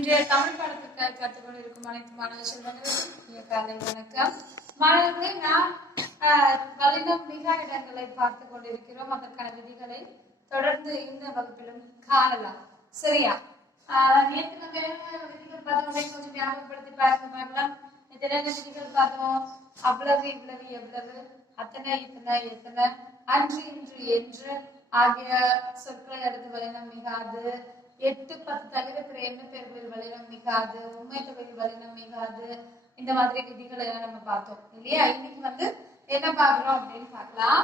இன்றைய தமிழ் பாடத்திற்காக கற்றுக்கொண்டிருக்கும் அனைத்து மாணவ செல்வங்களுக்கும் காலை வணக்கம். மாணவர்களே, நாம் வல்லினம் மிகா இடங்களை பார்த்து கொண்டிருக்கிறோம். அதற்கான விதிகளை தொடர்ந்து இந்த வகுப்பிலும் காணலாம். சரியா? நேற்று நம்ம விதிகள் பார்த்தோம், கொஞ்சம் ஞாபகப்படுத்தி பார்க்கலாம். என்னென்ன விதிகள் பார்த்தோம்? அவ்வளவு, இவ்வளவு, எவ்வளவு, அத்தனை, இத்தனை, எத்தனை, அன்று, இன்று, என்று ஆகிய சொற்களை அடுத்து வல்லினம் மிகாது. 8, 10 தவிர பிற எண்ண பெயர்களில் வல்லினம் மிகாது. உண்மை தொகையில் வல்லினம் மிகாது. இந்த மாதிரி விதிகள் எல்லாம் நம்ம பார்த்தோம் இல்லையா? இன்னைக்கு என்ன பார்க்கிறோம் அப்படின்னு பார்க்கலாம்.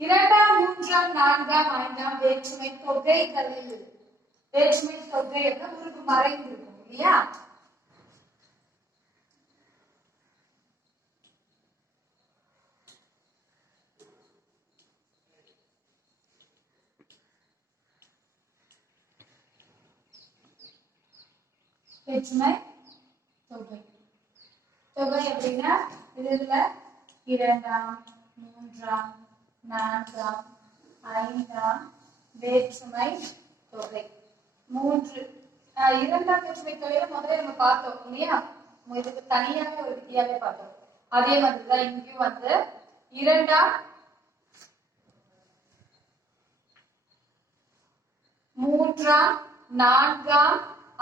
2ஆம், 3ஆம், 4ஆம், 5ஆம் வேற்றுமை தொகைகளில் வேற்றுமை தொகை உங்களுக்கு மறைந்து இருக்கும் இல்லையா? வேற்றுமை தொகை. தொகை அப்படின்னா இதுல 2ஆம், 3ஆம், 4ஆம், 5ஆம் வேற்றுமை தொகை. 2ஆம் வேற்றுமை தொகையில முதல்ல நம்ம பார்த்தோம் இல்லையா? இதுக்கு தனியாக ஒரு விதியாவே பார்த்தோம். அதே மாதிரிதான் இங்கேயும் 2ஆம், 3ஆம், 4ஆம்,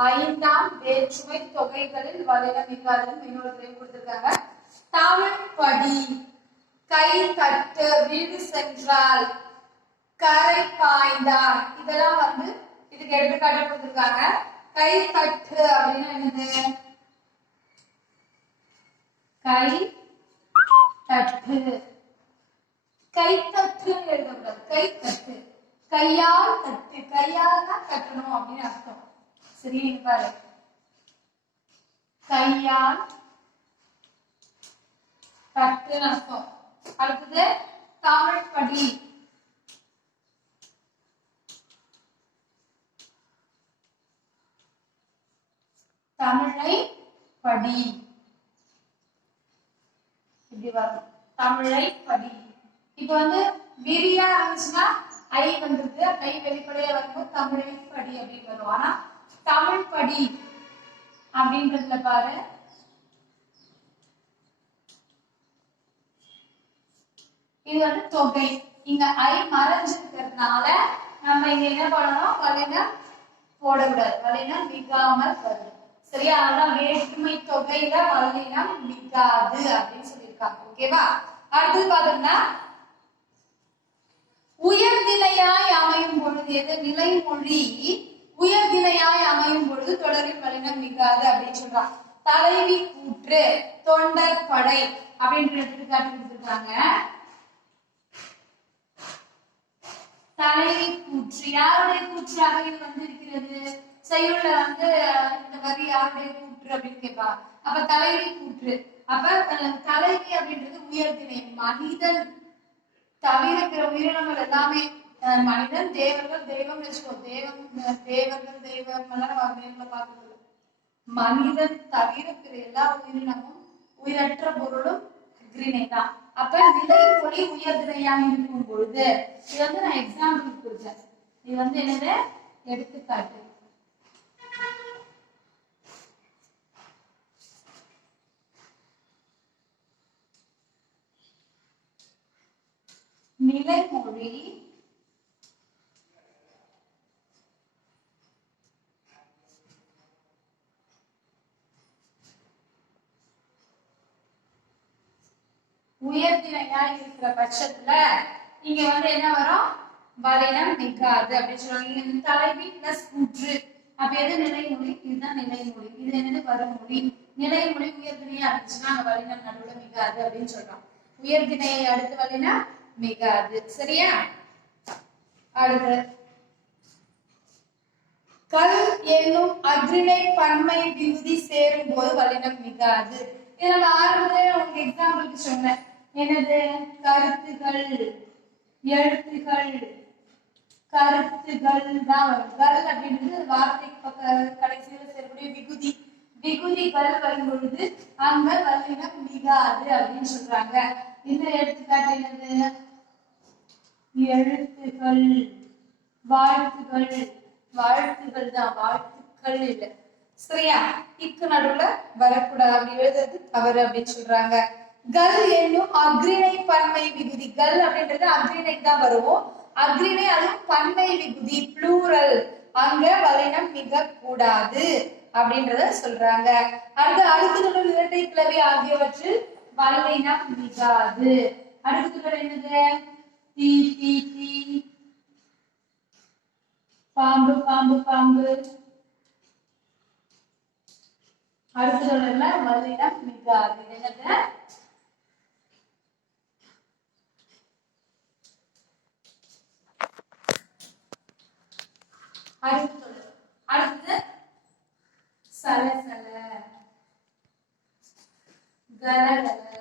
5ஆம் வேற்றுமை தொகைகளில் வல்லினம் மிகாது. இன்னொரு கொடுத்திருக்காங்க. தமிழ் படி, கை தட்டு, வீடு சென்றால், கரை பாய்ந்தார், இதெல்லாம் இதுக்கு எடுத்துக்காட்டு கொடுத்திருக்காங்க. கை தட்டு அப்படின்னா என்னது? கை தட்டு. கை தட்டு எழுதக்கூடாது, கை தட்டு. கையால் தட்டு, கையால் தான் தட்டணும் அப்படின்னு அர்த்தம். சரி, பாரு, கையால் தட்டுன்னு அர்த்தம். அடுத்தது தமிழ் படி. தமிழை படி. இப்படி வரும், தமிழை படி. இப்ப விரியா இருந்துச்சுன்னா ஐ வந்திருக்கு. ஐ வெளிப்படையா வரும்போது தமிழை படி அப்படின்னு வரும். ஆனா தமிழ் படி அப்படின்றதுல பாரு, இது தொகை. இங்க ஐ மறைஞ்சிருக்கிறதுனால நம்ம இங்க என்ன பண்ணணும்? வல்லினம் போடக்கூடாது, வல்லினம் மிகாமல் வரும். சரியா? அதனால வேற்றுமை தொகையில வல்லினம் மிகாது அப்படின்னு சொல்லியிருக்காங்க. ஓகேவா? அடுத்தது பாத்தோம்னா உயர்நிலையாய் அமையும் பொழுது, எது? நிலைமொழி உயர்நிலையாய் அமையும் பொழுது தொடரில் வல்லினம் மிகாது அப்படின்னு சொல்றாங்க. தலைவி கூற்று, தொண்டர் படை அப்படின்ற எடுத்துக்காட்டு கொடுத்திருக்காங்க. தலைவி கூற்று யாருடைய கூற்றாக இது இருக்கிறது? செய்யுள்ள இந்த வரி யாருடைய கூற்று அப்படின்னு கேட்பா. அப்ப தலைவி கூற்று. அப்ப தலைவி அப்படின்றது உயர்திணை. மனிதன் தவிர பிற உயிரினங்கள் எல்லாமே, மனிதன், தேவர்கள், தெய்வம் வச்சுக்கோ. தேவர்கள், தெய்வம் பார்க்கறது. மனிதன் தவிர பிற எல்லா உயிரினமும், உயிரற்ற பொருளும் அக்ரிணை தான். அப்ப நிலைமொழி உயர்திணையாக இருக்கும் பொழுது, இது நான் எக்ஸாம்பிள் கொடுத்தேன். இது என்னது? எடுத்துக்காட்டு. நிலைமொழி உயர்திணையா இருக்கிற பட்சத்துல இங்க என்ன வரும்? வல்லினம் மிகாது அப்படின்னு சொல்லுவாங்க. தலைவி பிளஸ் கூற்று. அப்ப எது நிலைமொழி? இதுதான் நிலைமொழி. இது என்னது? வருமொழி. நிலைமொழி உயர்திணையா இருந்துச்சுன்னா அங்க வல்லினம் நடுவுல மிகாது அப்படின்னு சொல்றோம். உயர்திணையை அடுத்து வல்லினம் மிகாது. சரியா? அடுத்து கல் என்னும் அக்ரிணை பன்மை விகுதி சேரும் போது வல்லினம் மிகாது. இது நம்ம ஆரம்பத்திலே உங்களுக்கு எக்ஸாம்பிளுக்கு சொன்னேன். என்னது? கருத்துகள், எழுத்துகள், கருத்துகள் தான் வரும். கல் அப்படின்றது வார்த்தைக்கு கடைசியில் சேரக்கூடிய விகுதி. விகுதிகள் வரும் பொழுது அங்க வல்லினம் மிகாது அப்படின்னு சொல்றாங்க. இந்த எடுத்துக்காட்டு என்னது? எழுத்துகள், வாழ்த்துகள், வாழ்த்துகள் தான், வாழ்த்துக்கள். கல் இல்ல. சரியா? இக்கு நடுவுல வரக்கூடாது, அப்படி எழுதுறது தவறு அப்படின்னு சொல்றாங்க. கல் என்னும் அக்ரிணை பன்மை விகுதி. கல் அப்படின்றது அக்ரிணைக்கு தான் வருவோம். அக்ரிணை அதுவும் பன்மை விகுதி ப்ளூரல். அங்க வல்லினம் மிக கூடாது அப்படின்றத சொல்றாங்க. அடுத்து அடுக்கு தொடர் இரட்டை கிளவி ஆகியவற்றில் வல்லினம் மிகாது. அடுக்கு தொடர் என்னது? தீ தீ தீ, பாம்பு பாம்பு பாம்பு. அடுத்த தொடர்ல வல்லினம் மிகாது. என்னது? அடுத்த தொடர். அடுத்து சலசல, கலகல.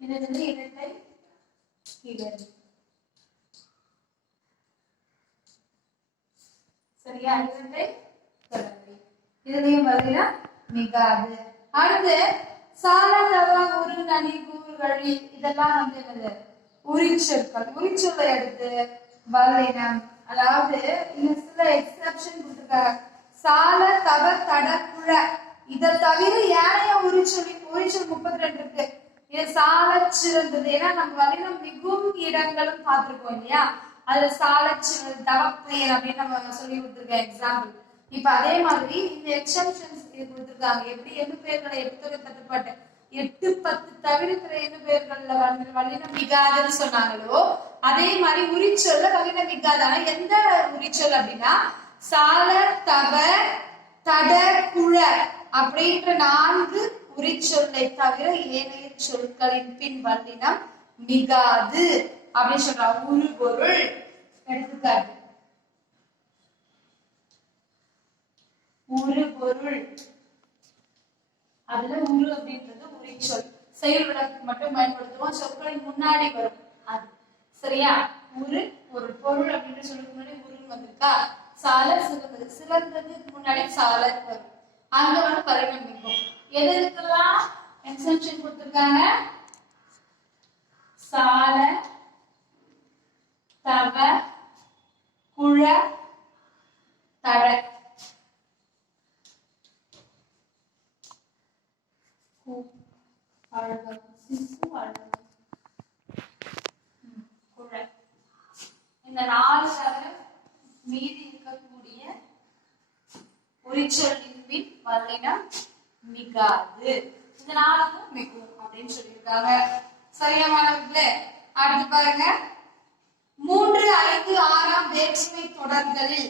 என்னது? இரட்டை கிளவி. சரியா? இரட்டை கிளவி. இதுலயும் வல்லினம் மிகாது. அடுத்து சால தவ உரு நனி கூறு கழி, இதெல்லாம் என்னது? உரிச்சொற்கள். உரிச்சொல்லை அடுத்து வல்லினம். அதாவது இன்னும் சில எக்ஸெப்ஷன் கொடுத்திருக்காங்க. சால தவ தட குழ, இதை தவிர ஏனைய உரிச்சொல் 32 இருக்கு. இது சால சிறந்தது. ஏன்னா நம்ம வல்லினம் மிகும் இடங்களும் பார்த்திருக்கோம் இல்லையா? அதுல சால சிறந்தது தவப்பெயர் அப்படின்னு நம்ம சொல்லி கொடுத்திருக்கோம் எக்ஸாம்பிள். இப்ப அதே மாதிரி இந்த எக்ஸெப்ஷன்ஸ் கொடுத்திருக்காங்க. எப்படி எண்ணு பெயர்களை எடுத்துரை தட்டுப்பாட்டு 8, 10 தவிர எண்ணு பெயர்கள்ல வல்லினம் மிகாதுன்னு சொன்னாங்களோ அதே மாதிரி உரிச்சொல்ல வல்லினம் மிகாது. ஆனா எந்த உரிச்சொல் அப்படின்னா சால தவ தட குழ அப்படின்ற 4 உரிச்சொல்லை தவிர ஏனைய சொற்களின் பின் வல்லினம் மிகாது அப்படின்னு சொல்றாங்க. உரு பொருள் எடுத்துக்காட்டு. உரு பொருள், அதுல உரு அப்படின்றது உரிச்சொல். செயல் விளக்கு மட்டும் பயன்படுத்துவோம், சொற்களின் முன்னாடி வரும் அது. சரியா? உரு ஒரு பொருள் அப்படின்னு சொல்லுக்கு முன்னாடி உருன்னு வந்திருக்கா. சால சிறந்தது, சிறந்ததுக்கு முன்னாடி சால வரும். அங்க வல்லினம் மிகும். எதுக்கெல்லாம் எக்ஸெப்ஷன் கொடுத்திருக்காங்க? சால தவ குழ தட. இந்த 4 தவிர மீதி இருக்கக்கூடிய உரிச்சொல்லின் பின் வல்லினம் மிகாது. இந்த 4க்கும் மிகும் அப்படின்னு சொல்லியிருக்காங்க. சரியா மாணவர்களே? அடுத்து பாருங்க, 3, 5, 6ஆம் வேற்றுமை தொடர்களில்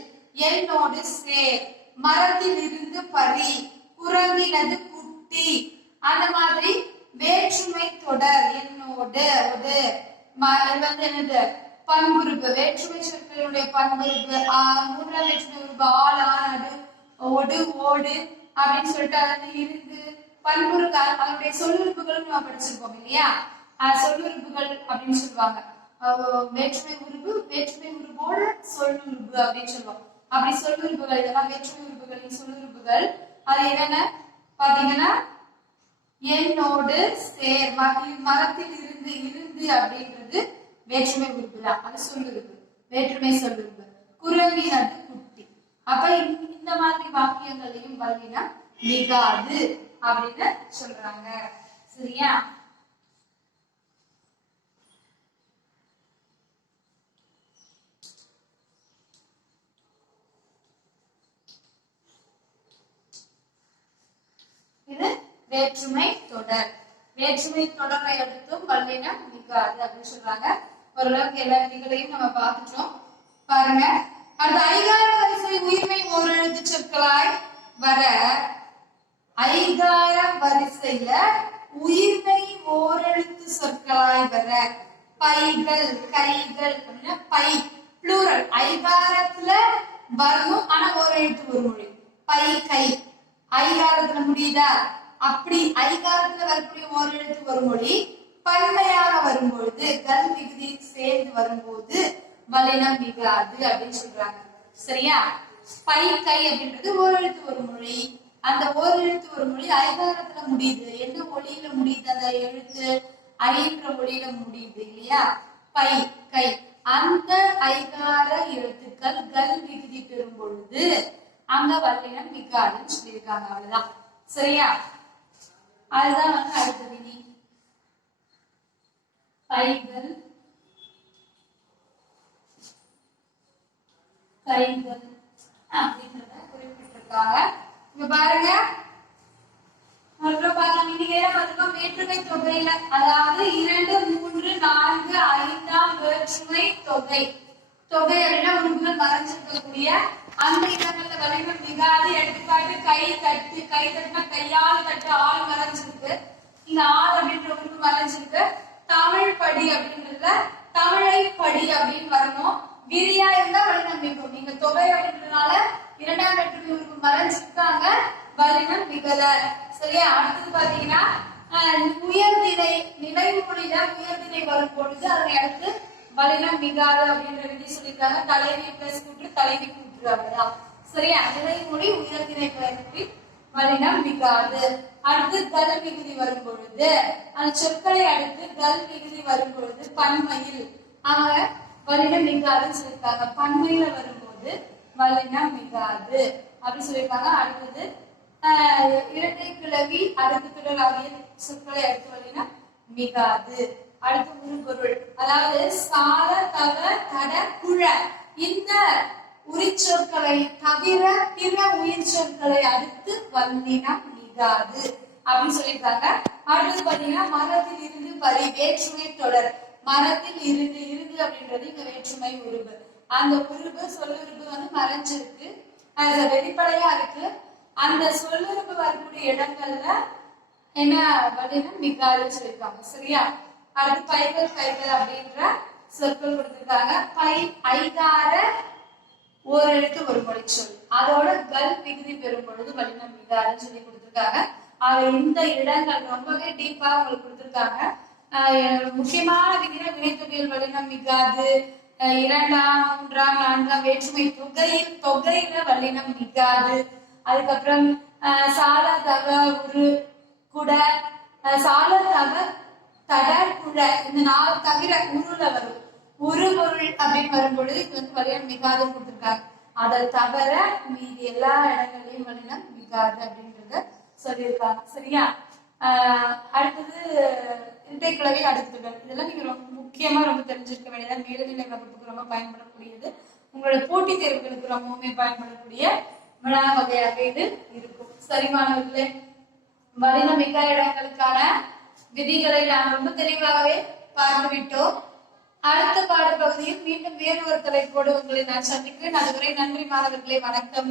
என்னோடு சேர், மரத்தில் இருந்து பறி, குரங்கினது குட்டி, அந்த மாதிரி வேற்றுமை தொடர் என்னோடு என்னது? பண்புறுப்பு. வேற்றுமை சொற்களுடைய பண்புறுப்பு. 3ஆம் வேற்றுமை உறுப்பு ஆள், ஆடு, ஒடு, ஓடு அப்படின்னு சொல்லிட்டு அதாவது இருந்து பண்புறுப்பு. அதனுடைய சொல்லுறுப்புகளும் நம்ம படிச்சிருக்கோம் இல்லையா? சொல்லுறுப்புகள் அப்படின்னு சொல்லுவாங்க. வேற்றுமை உறுப்பு, வேற்றுமை உறுப்போடு சொல்லுறுப்பு அப்படின்னு சொல்லுவோம். அப்படி சொல்லுறுப்புகள் இதெல்லாம் வேற்றுமை உறுப்புகளின் சொல்லுறுப்புகள். அது என்னென்ன பாத்தீங்கன்னா என்னோடு சேர், மரத்தில் இருந்து, இருந்து அப்படின்றது வேற்றுமை உறுப்பு தான், அது சொல்லுறுப்பு, வேற்றுமை சொல்லுறுப்பு. குரங்கினது குட்டி. அப்ப இந்த மாதிரி வாக்கியங்களையும் வல்லினம் மிகாது அப்படின்னு சொல்றாங்க. சரியா? இது வேற்றுமை தொடர். வேற்றுமை தொடரை எடுத்தும் வல்லினம் மிகாது அப்படின்னு சொல்றாங்க. ஓரளவுக்கு எல்லா விதிகளையும் நம்ம பார்த்துட்டோம். பாருங்க, அடுத்த ஐகார வரிசை உயிர்மை ஓரெழுத்து சொற்களாய் வர, ஐகார வரிசையில உயிர்மை ஓரெழுத்து சொற்களாய் வர பைகள், கைகள் அப்படின்னா பை ப்ளூரல். ஐகாரத்துல வரணும், ஆனா ஓரெழுத்து ஒரு மொழி. பை, கை. ஐகாரத்துல முடியுதா? அப்படி ஐகாரத்துல வரக்கூடிய ஓரெழுத்து ஒரு மொழி பன்மையாக வரும்பொழுது கல் விகுதி சேர்ந்து வரும்போது வல்லினம் மிகாது அப்படின்னு சொல்றாங்க. சரியா? பை, கை அப்படின்றது ஓரெழுத்து ஒரு மொழி. அந்த ஓரெழுத்து ஒரு மொழி ஐகாரத்துல முடியுது. என்ன மொழியில முடியுது? அந்த எழுத்து ஐன்ற மொழியில முடியுது இல்லையா? பை கை. அந்த ஐகார எழுத்துக்கள் கல் விகுதி பெறும் பொழுது அங்க வல்லினம் மிகாதுன்னு சொல்லியிருக்காங்க. அவ்வளவுதான். சரியா? அதுதான் அடுத்த விதி. பைகள் கைகள் அப்படின்றத குறிப்பிட்டிருக்காங்க. இங்க பாருங்க, வேற்றுமை தொகையில, அதாவது 2, 3, 4, 5ஆம் வேற்றுமை தொகை. தொகை அப்படின்னா உறுப்புகள் மறைஞ்சிருக்கக்கூடிய அந்த இடங்கள்ல வல்லினம் மிகாது. எடுத்துக்காட்டு கை தட்டு. கை தட்டுனா கையால் தட்டு, ஆள் மறைஞ்சிருக்கு. இங்க ஆள் அப்படின்ற உறுப்பு மறைஞ்சிருக்கு. தமிழ் படி அப்படின்றதுல தமிழை படி அப்படின்னு வரணும். விரியா இருந்தா வல்லினம் மிகும். நீங்க தொகை அப்படின்றதுனால 2ஆம் வேற்றுமை உறுப்பு மறைஞ்சிருக்காங்க, வல்லினம் மிகல. சரியா? அடுத்தது பாத்தீங்கன்னா உயர்திணை நிலைமொழியில உயர்திணை வரும் பொழுது அதனை அடுத்து வல்லினம் மிகாது அப்படின்ற விதி சொல்லியிருக்காங்க. தலைவி பிளஸ் கூற்று தலைவி கூற்று அப்படிதான். சரியா? நிலைமொழி உயர்திணை பற்றி வல்லினம் மிகாது. அடுத்து கல் விகுதி வரும் பொழுது அந்த சொற்களை அடுத்து கல் விகுதி வரும் பொழுது பன்மையில் அவங்க வல்லினம் மிகாதுன்னு சொல்லியிருக்காங்க. பன்மையில வரும்போது வல்லினம் மிகாது அப்படின்னு சொல்லியிருக்காங்க. அடுத்தது இரட்டை கிளவி அடுத்து பிறர் ஆகிய சொற்களை அடுத்து வல்லினம் மிகாது. அடுத்து உருபொருள், அதாவது சால தவ தட குழ இந்த உரிச்சொற்களை தவிர பிற உயிர் சொற்களை அடுத்து வல்லினம் மிகாது அப்படின்னு சொல்லியிருக்காங்க. அடுத்தது பாத்தீங்கன்னா மரத்தில் இருந்து பரி வேற்றுமை தொடர். மரத்தில் இருந்து இருந்து அப்படின்றது இங்க வேற்றுமை உருவு. அந்த உருவு சொல்லுறுப்பு மறைஞ்சிருக்கு, வெளிப்படையா இருக்கு. அந்த சொல்லுறுப்பு வரக்கூடிய இடங்கள்ல என்ன வல்லினம் மிகாதுன்னு சொல்லியிருக்காங்க. சரியா? அடுத்து பைகள் கைகள் அப்படின்ற சொற்கள் கொடுத்திருக்காங்க. பை ஐகார ஒரு எழுத்து ஒரு மொழி சொல், அதோட கல் விகுதி பெறும் பொழுது வல்லினம் மிகாதுன்னு சொல்லி கொடுத்திருக்காங்க. இந்த இடங்கள் ரொம்பவே டீப்பா உங்களுக்கு கொடுத்திருக்காங்க. முக்கியமான விகித வினைத்தொகையில் வல்லினம் மிகாது. 2ஆம் 3ஆம் 4ஆம் வேற்றுமை தொகையில வல்லினம் மிகாது. அதுக்கப்புறம் சால தவ உரு குட, சால தவ தட குழ இந்த 4 தவிர உருல வரும். உரு பொருள் அப்படின்னு வரும் பொழுது இது வல்லினம் மிகாது கொடுத்திருக்காங்க. அதை தவிர மீதி எல்லா இடங்களையும் வல்லினம் மிகாது அப்படின்றத சொல்லியிருக்காங்க. சரியா? அடுத்தது இரட்டைக்கிளவி அடுத்துகள். இதெல்லாம் நீங்க ரொம்ப முக்கியமா ரொம்ப தெரிஞ்சிருக்க வேண்டியது. மேல்நிலை வகுப்புக்கு ரொம்ப பயன்படக்கூடியது. உங்களோட போட்டித் தேர்வுகளுக்கு ரொம்பவுமே பயன்படக்கூடிய வினா வகையாக இது இருக்கும். சரி மாணவர்களே, வல்லினம் மிகா இடங்களுக்கான விதிகளை நாம் ரொம்ப தெளிவாகவே பார்த்துவிட்டோம். அடுத்த பாடப்பகுதியில் மீண்டும் வேறு ஒரு தலைப்போடு உங்களை நான் சந்திக்கிறேன். அதுவரை நன்றி மாணவர்களே, வணக்கம்.